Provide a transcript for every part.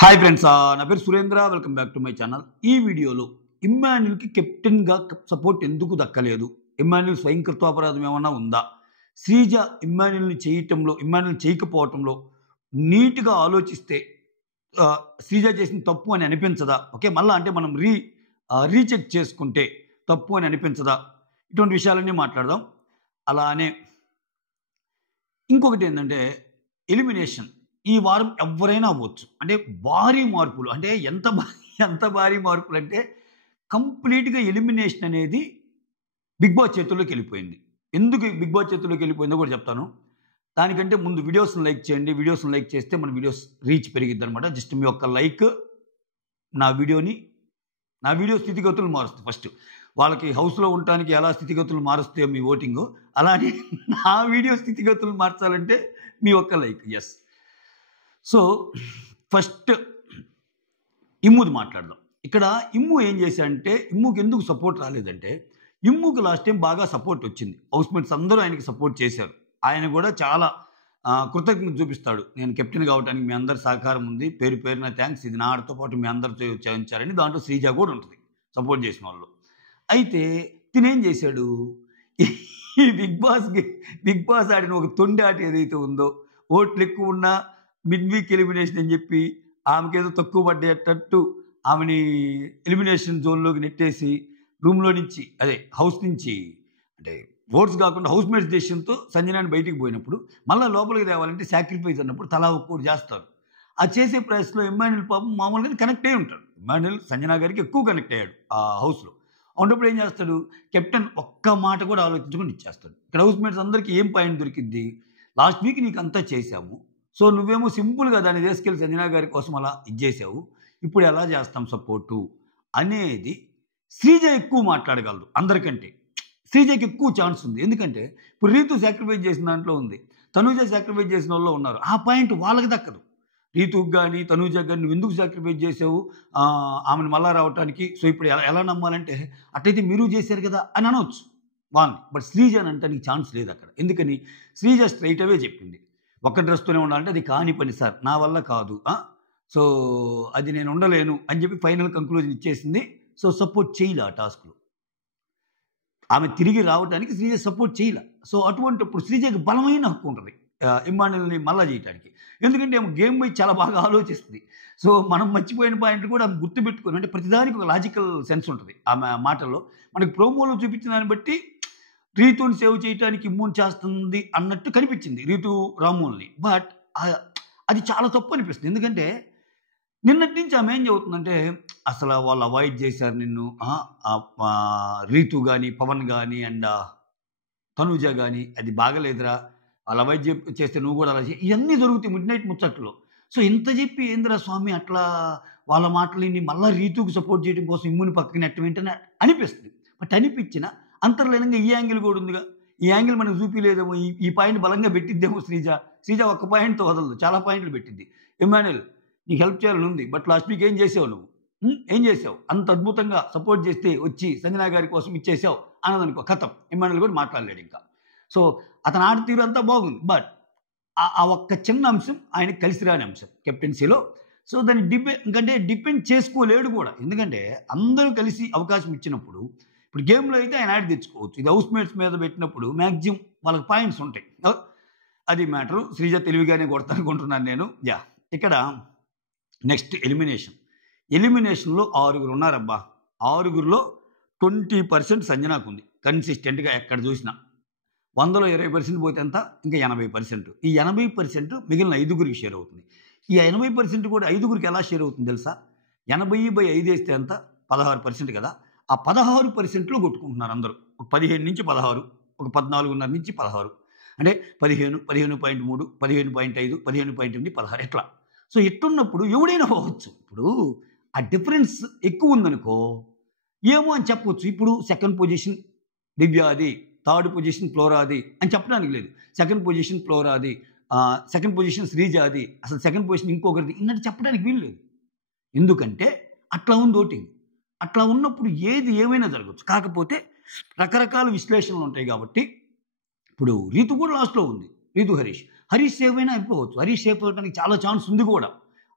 Hi friends, నా పేరు Surendra. Welcome back to my channel. ఈ వీడియోలో ఇమ్మాన్యుల్కి కెప్టెన్గా సపోర్ట్ ఎందుకు దక్కలేదు, ఇమ్మాన్యుల్ స్వయంకృతాపరాధం ఏమన్నా ఉందా, శ్రీజ ఇమ్మాన్యుల్ చేయకపోవటంలో నీట్గా ఆలోచిస్తే శ్రీజ చేసిన తప్పు అని అనిపించదా, ఓకే మళ్ళీ అంటే మనం రీచెక్ చేసుకుంటే తప్పు అని అనిపించదా, ఇటువంటి విషయాలన్నీ మాట్లాడదాం. అలానే ఇంకొకటి ఏంటంటే ఎలిమినేషన్ ఈ వారం ఎవరైనా అవ్వచ్చు. అంటే భారీ మార్పులు, అంటే ఎంత భారీ మార్పులు అంటే కంప్లీట్గా ఎలిమినేషన్ అనేది బిగ్ బాస్ చేతుల్లోకి వెళ్ళిపోయింది. ఎందుకు బిగ్ బాస్ చేతుల్లోకి వెళ్ళిపోయిందో కూడా చెప్తాను. దానికంటే ముందు వీడియోస్ని లైక్ చేయండి. వీడియోస్ని లైక్ చేస్తే మన వీడియోస్ రీచ్ పెరిగిద్ది అనమాట. జస్ట్ మీ యొక్క లైక్ నా వీడియో స్థితిగతులు మారుస్తుంది. ఫస్ట్ వాళ్ళకి హౌస్లో ఉండటానికి ఎలా స్థితిగతులు మారుస్తాయో మీ ఓటింగు, అలానే నా వీడియో స్థితిగతులు మార్చాలంటే మీ ఒక్క లైక్. ఎస్. సో ఫస్ట్ ఇమ్ముది మాట్లాడదాం. ఇక్కడ ఇమ్ము ఏం చేశాడంటే, ఇమ్ముకి ఎందుకు సపోర్ట్ రాలేదంటే, ఇమ్ముకి లాస్ట్ టైం బాగా సపోర్ట్ వచ్చింది. హౌస్మేట్స్ అందరూ ఆయనకి సపోర్ట్ చేశారు. ఆయన కూడా చాలా కృతజ్ఞత చూపిస్తాడు. నేను కెప్టెన్ కావడానికి మీ అందరి సహకారం ఉంది, పేరున థ్యాంక్స్, ఇది నా ఆడతో పాటు మీ అందరితో చేయించారని. దాంట్లో శ్రీజ కూడా ఉంటుంది సపోర్ట్ చేసిన వాళ్ళు. అయితే తినేం చేశాడు, ఈ బిగ్ బాస్ ఆడిన ఒక తొండి ఆట ఏదైతే ఉందో, ఓట్లు ఎక్కువ ఉన్నా మిడ్ వీక్ ఎలిమినేషన్ అని చెప్పి ఆమెకేదో తక్కువ పడ్డేటట్టు ఆమెని ఎలిమినేషన్ జోన్లోకి నెట్టేసి రూమ్లో నుంచి హౌస్ నుంచి అంటే ఓట్స్ కాకుండా హౌస్ మేట్స్ డెసిషన్తో సంజనాని బయటికి పోయినప్పుడు మళ్ళీ లోపలికి తేవాలంటే సాక్రిఫైస్ అన్నప్పుడు తలా ఒక్కటి చేస్తారు. ఆ చేసే ప్రైస్లో ఇమ్మాన్యుల్ పాపం మామూలుగా కనెక్ట్ అయ్యి ఉంటాడు. ఇమ్మాన్యుల్ సంజనా గారికి ఎక్కువ కనెక్ట్ అయ్యాడు ఆ హౌస్లో. ఉన్నప్పుడు ఏం చేస్తాడు, కెప్టెన్ ఒక్క మాట కూడా ఆలోచించుకొని ఇచ్చేస్తాడు. ఇక్కడ హౌస్ మేట్స్ అందరికీ ఏం పాయింట్ దొరికిద్ది, లాస్ట్ వీక్ నీకు అంతా చేశాము, సో నువ్వేమో సింపుల్గా దాన్ని తీసుకెళ్ళి సంజనా గారి కోసం అలా ఇచ్చేసావు, ఇప్పుడు ఎలా చేస్తాం సపోర్టు అనేది శ్రీజ ఎక్కువ మాట్లాడగలదు అందరికంటే. శ్రీజకి ఎక్కువ ఛాన్స్ ఉంది. ఎందుకంటే ఇప్పుడు రీతు సాక్రిఫైస్ చేసిన దాంట్లో ఉంది, తనూజ సాక్రిఫైస్ చేసిన వాళ్ళు ఉన్నారు. ఆ పాయింట్ వాళ్ళకి దక్కదు. రీతుకు కానీ తనూజకు కానీ నువ్వు ఎందుకు సాక్రిఫైస్ చేసావు ఆమెను మళ్ళా రావడానికి, సో ఇప్పుడు ఎలా నమ్మాలంటే అట్లయితే మీరు చేశారు కదా అని అనవచ్చు వాళ్ళని. బట్ శ్రీజ అని అంటే నీకు ఛాన్స్ లేదు అక్కడ. ఎందుకని శ్రీజ స్ట్రైట్ అవే చెప్పింది, ఒక్క డ్రెస్తోనే ఉండాలంటే అది కాని పని సార్, నా వల్ల కాదు, సో అది నేను ఉండలేను అని చెప్పి ఫైనల్ కంక్లూజన్ ఇచ్చేసింది. సో సపోర్ట్ చేయలే ఆ టాస్క్లో, ఆమె తిరిగి రావడానికి శ్రీజ సపోర్ట్ చేయలే. సో అటువంటిప్పుడు శ్రీజకి బలమైన హక్కు ఉంటుంది ఇమ్మాన్యుల్ని మళ్ళా చేయడానికి. ఎందుకంటే ఆమె గేమ్ పోయి చాలా బాగా ఆలోచిస్తుంది. సో మనం మర్చిపోయిన పాయింట్ కూడా ఆమె గుర్తుపెట్టుకొని, అంటే ప్రతిదానికి ఒక లాజికల్ సెన్స్ ఉంటుంది ఆమె మాటల్లో. మనకి ప్రోమోలో చూపించిన దాన్ని బట్టి రీతుని సేవ్ చేయడానికి ఇమ్యూన్ చేస్తుంది అన్నట్టు కనిపించింది రీతు రామోల్ని. బట్ అది చాలా తప్పు అనిపిస్తుంది. ఎందుకంటే నిన్నటి నుంచి ఆమె ఏం చెబుతుందంటే, అసలు వాళ్ళు అవాయిడ్ చేశారు నిన్ను, రీతు కానీ పవన్ కానీ అండ్ తనూజ కానీ, అది బాగలేదురా, వాళ్ళు అవాయిడ్ చేస్తే నువ్వు కూడా అలా ఇవన్నీ జరుగుతాయి మిడ్ నైట్ ముచ్చట్లో. సో ఇంత చెప్పి ఏందిరా స్వామి అట్లా వాళ్ళ మాటలని మళ్ళీ రీతుకు సపోర్ట్ చేయడం కోసం ఇమ్ముని పక్కకి నెట్టం ఏంటని అనిపిస్తుంది. బట్ అనిపించిన అంతర్లీనంగా ఈ యాంగిల్ కూడా ఉందిగా, ఈ యాంగిల్ మనకు చూపించలేదేమో, ఈ పాయింట్ బలంగా పెట్టిద్దేమో శ్రీజ ఒక్క పాయింట్తో వదలదు, చాలా పాయింట్లు పెట్టింది. ఇమ్మాన్యుల్ నీకు హెల్ప్ చేయాలని ఉంది, బట్ లాస్ట్ వీక్ ఏం చేసావు నువ్వు, ఏం చేసావు, అంత అద్భుతంగా సపోర్ట్ చేస్తే వచ్చి సంజనా గారి కోసం ఇచ్చేసావు అన్నదనుకో, కథం ఇమ్మాన్యుల్ కూడా మాట్లాడలేడు ఇంకా. సో అతను ఆట తీరు అంతా బాగుంది, బట్ ఆ ఒక్క చిన్న అంశం ఆయనకి కలిసి రాని అంశం కెప్టెన్సీలో. సో దాన్ని డిపెండ్ చేసుకోలేడు కూడా. ఎందుకంటే అందరూ కలిసి అవకాశం ఇచ్చినప్పుడు, ఇప్పుడు గేమ్లో అయితే ఆయన యాడ్ తెచ్చుకోవచ్చు, ఇది హౌస్ మేట్స్ మీద పెట్టినప్పుడు మ్యాక్సిమం వాళ్ళకి పాయింట్స్ ఉంటాయి. అది మ్యాటరు. శ్రీజ తెలివిగానే కొడతానుకుంటున్నాను నేను. ఇక్కడ నెక్స్ట్ ఎలిమినేషన్లో 6 ఉన్నారబ్బా. 6లో 20% సంజనాకు ఉంది కన్సిస్టెంట్గా. ఎక్కడ చూసినా 100లో 20% పోతే ఎంత, ఇంకా 80%. ఈ 80% మిగిలిన 5గురికి షేర్ అవుతుంది. ఈ 80% కూడా 5గురికి ఎలా షేర్ అవుతుంది తెలుసా, 80/5 వేస్తే ఎంత, 16% కదా. ఆ 16%లో కొట్టుకుంటున్నారు అందరూ. ఒక 15 నుంచి 16, ఒక 14.5 నుంచి 16, అంటే 15, 15.3, 15.5, 15.8, 16 ఎట్లా. సో ఎట్టున్నప్పుడు ఎవడైనా పోవచ్చు. ఇప్పుడు ఆ డిఫరెన్స్ ఎక్కువ ఉందనుకో ఏమో అని చెప్పవచ్చు. ఇప్పుడు సెకండ్ పొజిషన్ దివ్యాది, థర్డ్ పొజిషన్ ఫ్లోరాది అని చెప్పడానికి లేదు. సెకండ్ పొజిషన్ ఫ్లోరాది, సెకండ్ పొజిషన్ శ్రీజాది, అసలు సెకండ్ పొజిషన్ ఇంకొకరిది ఇన్నట్టు చెప్పడానికి వీలు లేదు. ఎందుకంటే అట్లా ఉంది ఓటింగ్. అట్లా ఉన్నప్పుడు ఏది ఏమైనా జరగవచ్చు. కాకపోతే రకరకాల విశ్లేషణలు ఉంటాయి కాబట్టి ఇప్పుడు రీతు కూడా లాస్ట్లో ఉంది, రీతు హరీష్ సేవ్ అయినా అయిపోవచ్చు. హరీష్ సేవ్ అవ్వడానికి చాలా ఛాన్స్ ఉంది కూడా.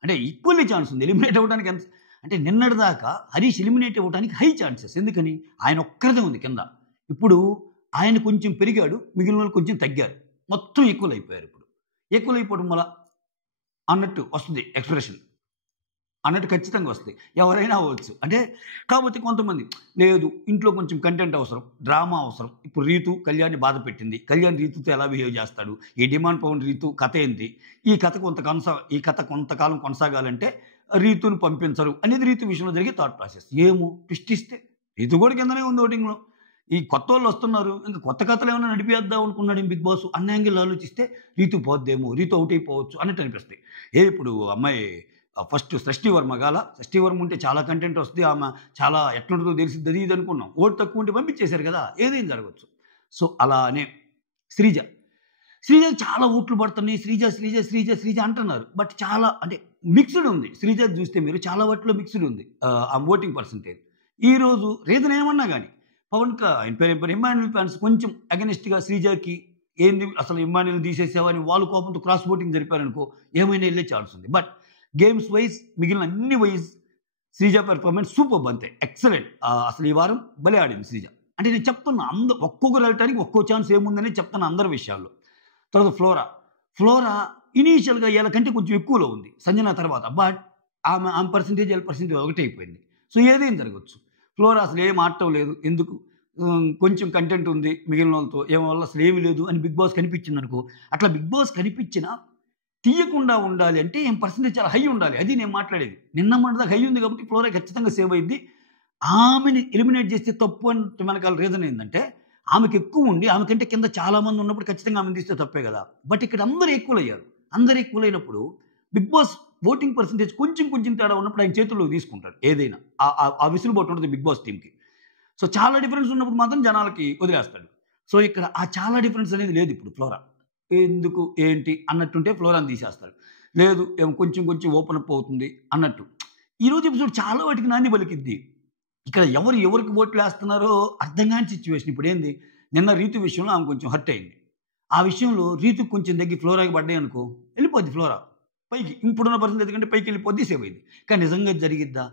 అంటే ఈక్వల్లీ ఛాన్స్ ఉంది. ఎలిమినేట్ అవ్వడానికి ఎంత అంటే నిన్నటిదాకా హరీష్ ఎలిమినేట్ అవ్వడానికి హై ఛాన్సెస్. ఎందుకని? ఆయన ఒక్కరిదే ఉంది కింద. ఇప్పుడు ఆయన కొంచెం పెరిగాడు, మిగిలిన వాళ్ళు కొంచెం తగ్గారు. మొత్తం ఈక్వల్ అయిపోయారు ఇప్పుడు. ఈక్వల్ అయిపోవడం వల్ల అన్నట్టు వస్తుంది ఎక్స్‌ప్రెషన్. అన్నట్టు ఖచ్చితంగా వస్తాయి. ఎవరైనా అవ్వచ్చు. అంటే కాకపోతే కొంతమంది లేదు ఇంట్లో కొంచెం కంటెంట్ అవసరం, డ్రామా అవసరం. ఇప్పుడు రీతు కళ్యాణ్‌ని బాధ పెట్టింది. కళ్యాణ్ రీతుతో ఎలా బిహేవ్ చేస్తాడు? ఈ డిమాండ్ పవన్ రీతు కథ ఏంటి? ఈ కథ కొంతకాలం కొనసాగాలంటే రీతుని పంపించరు అనేది రీతు విషయంలో జరిగే థాట్ ప్రాసెస్. ఏమో ట్విస్ట్ ఇస్తే రీతు కూడా కిందనే ఉంది ఓటింగ్‌లో. ఈ కొత్తోళ్ళు వస్తున్నారు. ఇంక కొత్త కథలు ఏమైనా నడిపిద్దాం అనుకున్నాడు బిగ్ బాస్ అన్న యాంగిల్ ఆలోచిస్తే రీతు పోద్దేమో, రీతు అవుట్ అయిపోవచ్చు అన్నట్టు అనిపిస్తాయి. ఇప్పుడు అమ్మాయి ఫస్ట్ సృష్టి వర్మ సృష్టి వర్మ ఉంటే చాలా కంటెంట్ వస్తుంది. ఆమె చాలా ఎట్లుంటుందో తెలిసిద్ది అది ఇది అనుకున్నాం. ఓటు తక్కువ ఉంటే పంపించేశారు కదా! ఏదైనా జరగచ్చు. సో అలానే శ్రీజకి చాలా ఓట్లు పడుతున్నాయి. శ్రీజ అంటున్నారు. బట్ చాలా అంటే మిక్స్డ్ ఉంది. శ్రీజ చూస్తే మీరు చాలా వాటిలో మిక్స్డ్ ఉంది. ఆ ఓటింగ్ పర్సెంటేజ్. ఈరోజు రీజన్ ఏమన్నా కానీ ఆయన పేరు ఇమ్మాన్యుల్ ఫ్యాన్స్ కొంచెం అగెనిస్ట్‌గా శ్రీజకి ఏంది అసలు ఇమ్మాన్యుల్ తీసేసావని వాళ్ళు కోపంతో క్రాస్ ఓటింగ్ జరిపారనుకో ఏమైనా వెళ్ళే ఛాన్స్ ఉంది. బట్ గేమ్స్ వైజ్ మిగిలిన అన్ని వైజ్ శ్రీజ పెర్ఫార్మెన్స్ సూపర్బ్ అంతే. ఎక్సలెంట్. అసలు ఈ వారం భలే ఆడింది శ్రీజ. అంటే నేను చెప్తున్నా ఒక్కొక్కరు వెళ్ళటానికి ఒక్కో ఛాన్స్ ఏముందని చెప్తున్నా అందరి విషయాల్లో. తర్వాత ఫ్లోరా ఇనీషియల్‌గా వీళ్ళకంటే కొంచెం ఎక్కువలో ఉంది సంజన తర్వాత. బట్ ఆమె పర్సెంటేజ్ వీళ్ళ పర్సెంటేజ్ ఒకటే అయిపోయింది. సో ఏదైనా జరగచ్చు. ఫ్లోరా అసలు ఏం ఆడటం లేదు. ఎందుకు? కొంచెం కంటెంట్ ఉంది మిగిలిన వాళ్ళతో. ఏం వల్ల అసలు ఏమీ లేదు అని బిగ్ బాస్ కనిపించిందనుకో, అట్లా బిగ్ బాస్ కనిపించినా తీయకుండా ఉండాలి అంటే ఏం పర్సెంటేజ్ చాలా హై ఉండాలి. అది నేను మాట్లాడేది. నిన్న మొన్నటిదాకా హై ఉంది కాబట్టి ఫ్లోరా ఖచ్చితంగా సేవ్ అయ్యిద్ది. ఆమెని ఎలిమినేట్ చేస్తే తప్పు అంటే వెనకాల రీజన్ ఏంటంటే ఆమెకి ఎక్కువ ఉండి ఆమె కంటే కింద చాలా మంది ఉన్నప్పుడు ఖచ్చితంగా ఆమెను తీస్తే తప్పే కదా! బట్ ఇక్కడ అందరూ ఈక్వల్ అయ్యారు. అందరూ ఈక్వల్ అయినప్పుడు బిగ్ బాస్ ఓటింగ్ పర్సెంటేజ్ కొంచెం తేడా ఉన్నప్పుడు ఆయన చేతుల్లోకి తీసుకుంటాడు ఏదైనా. ఆ విసులుబాటు ఉంటుంది బిగ్ బాస్ టీమ్‌కి. సో చాలా డిఫరెన్స్ ఉన్నప్పుడు మాత్రం జనాలకి వదిలేస్తాడు. సో ఇక్కడ ఆ చాలా డిఫరెన్స్ అనేది లేదు ఇప్పుడు ఫ్లోరా. ఎందుకు ఏంటి అన్నట్టుంటే ఫ్లోరాని తీసేస్తాడు. లేదు ఏమో కొంచెం ఓపెన్ అప్ అవుతుంది అన్నట్టు. ఈరోజు ఎపిసోడ్ చాలా వాటికి నాంది పలికిద్ది. ఇక్కడ ఎవరికి ఓట్లు వేస్తున్నారో అర్థం కాని సిచ్యువేషన్. ఇప్పుడు ఏంది నిన్న రీతు విషయంలో ఆమె కొంచెం హర్ట్ అయింది. ఆ విషయంలో రీతుకు కొంచెం తగ్గి ఫ్లోరాకి పడ్డాయి అనుకో వెళ్ళిపోద్ది ఫ్లోరా పైకి. ఇప్పుడున్న పర్సెంటేజ్ కంటే పైకి వెళ్ళిపోద్ది సేవ్ అయింది. కానీ నిజంగా జరిగిద్దా?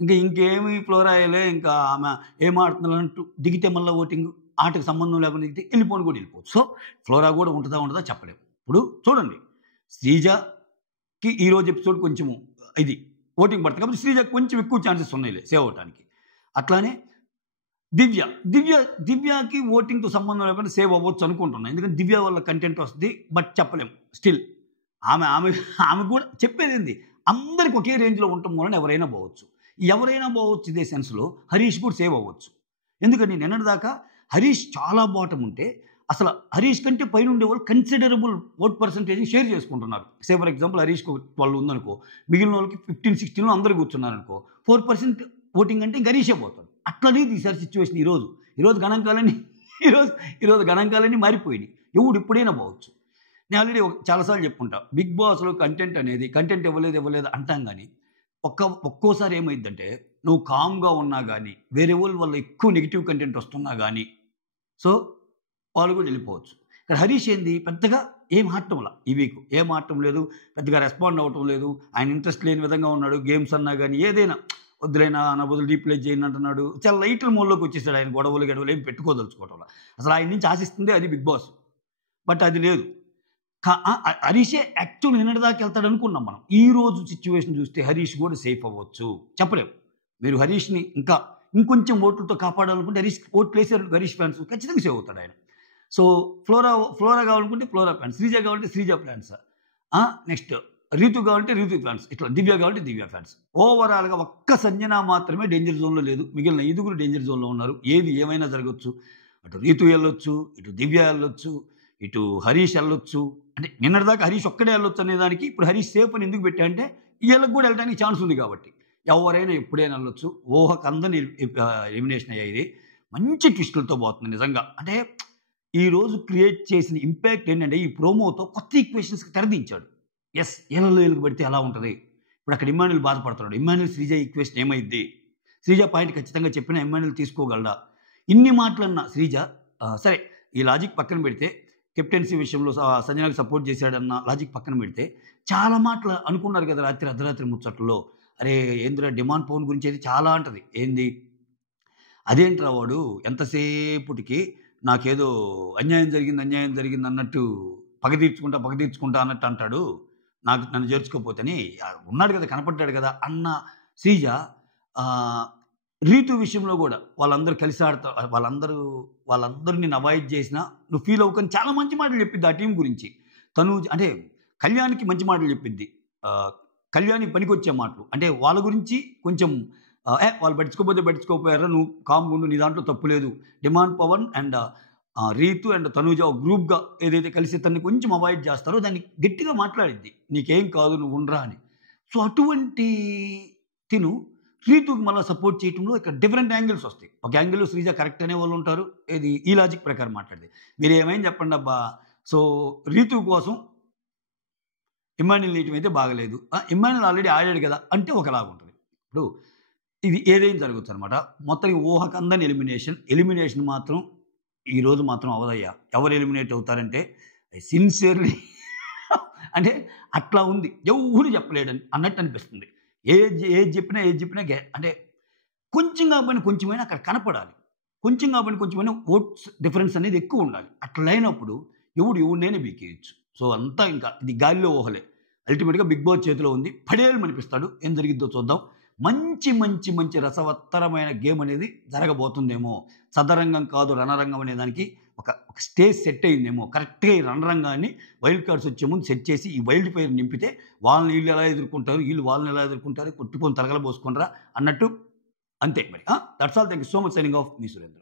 ఇంకేమి ఫ్లోరా అయ్యలే ఇంకా ఆమె ఏం ఆడుతున్నారు అంటూ దిగితే మళ్ళీ ఓటింగ్ ఆటకు సంబంధం లేకుండా దిగితే వెళ్ళిపోని కూడా వెళ్ళిపోవచ్చు. సో ఫ్లోరా కూడా ఉంటుందా చెప్పలేము. ఇప్పుడు చూడండి శ్రీజకి ఈరోజు ఎపిసోడ్ కొంచెము ఇది ఓటింగ్ పడుతుంది కాబట్టి శ్రీజకి కొంచెం ఎక్కువ ఛాన్సెస్ ఉన్నాయి సేవ్ అవడానికి. అట్లానే దివ్యకి ఓటింగ్తో సంబంధం లేకుండా సేవ్ అవ్వచ్చు అనుకుంటున్నాను. ఎందుకంటే దివ్య వల్ల కంటెంట్ వస్తుంది. బట్ చెప్పలేము స్టిల్ ఆమె కూడా చెప్పేది ఏంది అందరికి ఒకే రేంజ్లో ఉండటం వలన ఎవరైనా పోవచ్చు ఇదే సెన్స్లో హరీష్ కూడా సేవ్ అవ్వచ్చు. ఎందుకని నిన్నటిదాకా హరీష్ చాలా బాటం ఉంటే అసలు హరీష్ కంటే పైన ఉండేవాళ్ళు కన్సిడరబుల్ ఓట్ పర్సెంటేజ్ షేర్ చేసుకుంటున్నారు. సే ఫర్ ఎగ్జాంపుల్ హరీష్కి 12 ఉందనుకో, మిగిలిన వాళ్ళకి 15-16 అందరూ కూర్చున్నారనుకో 4% ఓటింగ్ అంటే ఇంక హరీషే పోతాడు. అట్లనే తీసారు సిచ్యువేషన్. ఈరోజు గణాంకాలన్నీ మారిపోయినాయి. ఎవడు ఇప్పుడైనా పోవచ్చు. నేను ఆల్రెడీ చాలాసార్లు చెప్పుకుంటా బిగ్ బాస్లో కంటెంట్ ఇవ్వలేదు అంటాం. కానీ ఒక్కోసారి ఏమైందంటే నువ్వు కామ్గా ఉన్నా కానీ వేరే వాళ్ళ వల్ల ఎక్కువ నెగిటివ్ కంటెంట్ వస్తున్నా కానీ సో వాళ్ళు కూడా వెళ్ళిపోవచ్చు. ఇక్కడ హరీష్ ఏంది పెద్దగా ఏం ఆడటంలా ఈ వీక్ ఏం ఆడటం లేదు, పెద్దగా రెస్పాండ్ అవ్వటం లేదు. ఆయన ఇంట్రెస్ట్ లేని విధంగా ఉన్నాడు. గేమ్స్ అన్నా కానీ ఏదైనా వద్దులైనా నా బదులు రీప్లే చేయండి అంటున్నాడు. చాలా లైట్ల మోడ్లోకి వచ్చేసాడు. ఆయన గొడవలు ఏం పెట్టుకోదలుచుకోవటంలా. అసలు ఆయన నుంచి ఆశిస్తుంది అది బిగ్ బాస్. బట్ అది లేదు. హరీషే యాక్చువల్ నిన్నటిదాకా వెళ్తాడు అనుకున్నాం మనం. ఈ రోజు సిచ్యువేషన్ చూస్తే హరీష్ కూడా సేఫ్ అవ్వచ్చు చెప్పలేము. మీరు హరీష్ని ఇంకొంచెం ఓట్లతో కాపాడాలనుకుంటే ఓట్లు వేసారు హరీష్ ఫ్యాన్స్ ఖచ్చితంగా సేవ్ అవుతాడు ఆయన. సో ఫ్లోరా కావాలనుకుంటే ఫ్లోరా ఫ్యాన్స్, శ్రీజ కావాలంటే శ్రీజ ఫ్యాన్స్, నెక్స్ట్ రీతు కావాలంటే రీతు ఫ్యాన్స్, ఇట్లా దివ్య కావాలంటే దివ్య ఫ్యాన్స్. ఓవరాల్గా ఒక్క సంజన మాత్రమే డేంజర్ జోన్లో లేదు. మిగిలిన 5 డేంజర్ జోన్లో ఉన్నారు. ఏమైనా జరగచ్చు. అటు రీతు వెళ్ళొచ్చు, ఇటు దివ్య వెళ్ళొచ్చు, ఇటు హరీష్ వెళ్ళొచ్చు. అంటే నిన్నటిదాకా హరీష్ ఒక్కడే వెళ్ళొచ్చు అనేదానికి ఇప్పుడు హరీష్ సేఫ్ అని ఎందుకు పెట్టా అంటే వీళ్ళకి కూడా వెళ్ళడానికి ఛాన్స్ ఉంది కాబట్టి ఎవరైనా ఎప్పుడైనా వెళ్ళొచ్చు. ఊహకందని ఎలిమినేషన్ అయ్యేది మంచి ట్విస్టులతో పోతుంది నిజంగా. అంటే ఈరోజు క్రియేట్ చేసిన ఇంపాక్ట్ ఏంటంటే ఈ ప్రోమోతో కొత్త ఈక్వేషన్స్కి తెరదించాడు. ఏళ్ళలో ఏళ్ళకి పడితే ఎలా ఉంటుంది. ఇప్పుడు అక్కడ ఇమ్మాన్యుల్ బాధపడుతున్నాడు. ఇమ్మాన్యుల్ శ్రీజ ఈక్వేషన్ ఏమైద్ది? శ్రీజ పాయింట్ ఖచ్చితంగా చెప్పినా ఇమ్మాన్యుల్ తీసుకోగలడా? ఇన్ని మాటలన్నా శ్రీజ సరే ఈ లాజిక్ పక్కన పెడితే కెప్టెన్సీ విషయంలో సంజనాకి సపోర్ట్ చేశాడన్న లాజిక్ పక్కన పెడితే చాలా మాటలు అనుకున్నారు కదా రాత్రి అర్ధరాత్రి ముచ్చట్లో. అరే ఏందిరా డిమాండ్ పవన్ గురించి అయితే చాలా అంటది. ఏంది అదేంట్రా వాడు ఎంతసేపటికి నాకేదో అన్యాయం జరిగింది అన్నట్టు పగ తీర్చుకుంటా అన్నట్టు అంటాడు. నన్ను చేర్చుకోపోతేని ఉన్నాడు కదా కనపడ్డాడు కదా అన్న శ్రీజ రీతు విషయంలో కూడా వాళ్ళందరూ కలిసి ఆడతా వాళ్ళందరూ నేను అవాయిడ్ చేసినా నువ్వు ఫీల్ అవ్వకని చాలా మంచి మాటలు చెప్పిద్ది ఆ టీం గురించి. తను అంటే కళ్యాణ్కి మంచి మాటలు చెప్పిద్ది. కళ్యాణ్కి పనికొచ్చే మాటలు అంటే వాళ్ళ గురించి కొంచెం వాళ్ళు పట్టించుకోపోయారా నువ్వు కామ్గా ఉండు, నీ దాంట్లో తప్పు లేదు. Demand Pawan and Ritu and Tanuja గ్రూప్గా ఏదైతే కలిసి తనని కొంచెం అవాయిడ్ చేస్తారో దాన్ని గట్టిగా మాట్లాడిద్ది, నీకేం కాదు నువ్వు ఉండరా అని. సో అటువంటి తిను రీతుకి మళ్ళీ సపోర్ట్ చేయడంలో ఇక్కడ డిఫరెంట్ యాంగిల్స్ వస్తాయి. ఒక యాంగిల్లో శ్రీజ కరెక్ట్ అనే వాళ్ళు ఉంటారు, ఇది ఈ లాజిక్ ప్రకారం మాట్లాడితే మీరు ఏమైనా చెప్పండి అబ్బా. సో రీతు కోసం ఇమ్మాన్యుల్ నీయటం అయితే బాగలేదు. ఇమ్మాన్యుల్ ఆల్రెడీ ఆడాడు కదా అంటే ఒకలాగా ఉంటుంది. ఇప్పుడు ఇది ఏదైనా జరగచ్చు అనమాట. మొత్తానికి ఊహకందని ఎలిమినేషన్ మాత్రం ఈరోజు మాత్రం అవదయ్యా. ఎవరు ఎలిమినేట్ అవుతారంటే సిన్సియర్లీ అంటే అట్లా ఉంది, ఎవరు చెప్పలేడని అన్నట్టు అనిపిస్తుంది. ఏది చెప్పినా అంటే కొంచెం కాబట్టి కొంచెమైనా అక్కడ కనపడాలి, కొంచెం కాబట్టి కొంచెమైనా ఓట్స్ డిఫరెన్స్ అనేది ఎక్కువ ఉండాలి. అట్లా అయినప్పుడు ఎవరినైనా బీకేయచ్చు. సో అంతా ఇంకా ఇది గాలిలో ఊహలే. అల్టిమేట్గా బిగ్ బాస్ చేతిలో ఉంది, పడేలు అనిపిస్తాడు. ఏం జరిగిద్దో చూద్దాం. మంచి రసవత్తరమైన గేమ్ అనేది జరగబోతుందేమో. సదరంగం కాదు రణరంగం అనే దానికి ఒక స్టేజ్ సెట్ అయిందేమో. కరెక్ట్గా ఈ రణరంగాన్ని వైల్డ్ కార్డ్స్ వచ్చే ముందు సెట్ చేసి ఈ వైల్డ్ ఫైర్ నింపితే వాళ్ళని వీళ్ళు ఎలా ఎదుర్కొంటారు, వీళ్ళు వాళ్ళని ఎలా ఎదుర్కొంటారు, కొట్టుకొని తరగలబోసుకుంటారా అన్నట్టు అంతే మరి. That's all. Thank you so much. Signing off me Surendra.